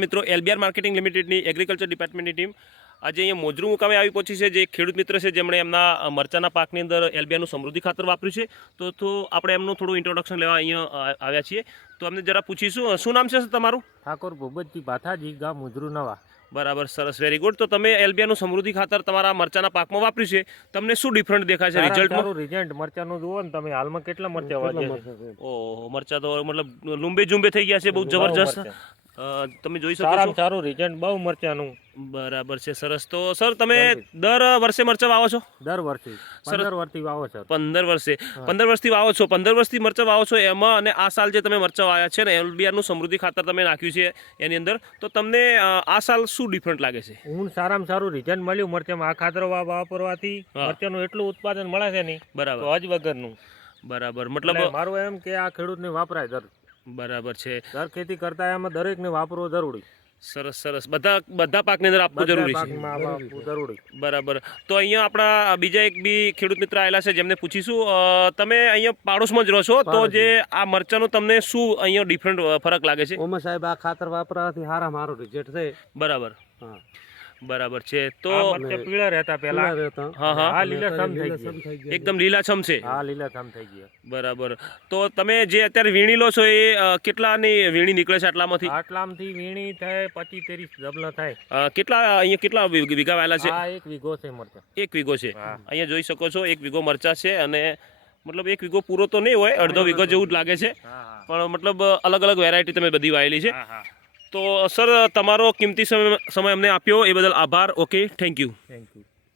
મિત્રો LBR marketing લિમિટેડની agriculture ડિપાર્ટમેન્ટની ટીમ આજે અહીંયા મોજરૂ મુકામે આવી પહોંચી છે. જે ખેડૂત મિત્ર છે જેમણે એમના મરચાના પાકની અંદર એલબીઆરનું સમૃદ્ધિ ખાતર વાપર્યું છે. તો તો આપણે એમનું થોડું ઇન્ટ્રોડક્શન લેવા અહીંયા આવ્યા છીએ. તો અમને જરા પૂછીશું શું નામ છે સર તમારું? ઠાકોર ભૂપતજી ભાથાજી ગામ મુજરુ નવા. બરાબર સરસ વેરી ગુડ તો તમે એલબીઆરનું સમૃદ્ધિ ખાતર તમારા મરચાના પાકમાં વાપર્યું છે. તમને શું ડિફરન્ટ દેખાય છે રિઝલ્ટમાં રિઝલ્ટ મરચાનું જુઓ ને તમે હાલમાં કેટલા મરચા વાગ્યા છે? ઓહો મરચા તો મતલબ લુંબે જુંબે થઈ ગયા છે બહુ જબરજસ્ત. તમે જોઈ શકો સારામાં સારું રિઝલ્ટ બહુ મરચાનું. બરાબર છે સરસ. તો સર તમે દર વર્ષે મરચા વાવો છો? દર વર્ષે. પંદર વર્ષથી વાવો છો. પંદર વર્ષે. પંદર વર્ષથી વાવો છો. પંદર વર્ષથી મરચાં વાવો છો એમાં અને આ સાલ જે તમે મરચાં વાવ્યા છે ને એલબીઆરનું સમૃદ્ધિ ખાતર તમે નાખ્યું છે એની અંદર. તો તમને આ સાલ શું ડિફરન્ટ લાગે છે? હું સારામાં સારું રિઝલ્ટ મળ્યું. મરચામાં આ ખાતર વાપરવાથી. મરચાનું એટલું ઉત્પાદન મળે છે નહીં. બરાબર. હજ વગરનું. બરાબર. મતલબ મારું એમ કે આ ખેડૂતને વાપરાય દર. બરાબર છે. દર ખેતી કરતા એમાં દરેકને વાપરવો જરૂરી. સરસ સરસ. બધા બધા પાકની અંદર આપવું જરૂરી છે. જરૂરી. બરાબર. તો અહીંયા આપણા બીજા એક બી ખેડૂત મિત્ર આવેલા છે જેમને પૂછીશું. તમે અહીંયા પાડોશમાં જ રહો છો તો જે આ મરચાંનું તમને શું અહીંયા ડિફરન્ટ ફરક લાગે છે? ઓમાં સાહેબ આ ખાતર વાપરવાથી સારા મારું રિઝલ્ટ છે. બરાબર. હા. બરાબર છે. તો પીળા રહેતા પહેલા. હા હા. લીલાછમ થઈ ગયા એકદમ લીલાછમ છે. હા લીલાછમ થઈ ગયા બરાબર. તો તમે જે અત્યારે વીણી લો છો એ કેટલાની વીણી નીકળે છે આટલામાંથી? આટલામથી વીણી થાય પચીસ ત્રીસ ડબલા થાય. કેટલા અહીંયા કેટલા વીઘા વાયેલા છે? એક વીઘો છે મરચા. એક વીઘો છે. અહીંયા જોઈ શકો છો એક વીઘો મરચા છે અને મતલબ એક વીઘો પૂરો તો નહીં હોય અડધો વીઘો જેવું જ લાગે છે. હા હા. પણ મતલબ અલગ અલગ વેરાયટી તમે બધી વાયેલી છે. હા હા. તો સર, તમારો કિંમતી સમય સમય અમને આપ્યો. એ બદલ આભાર. Okay thank you thank you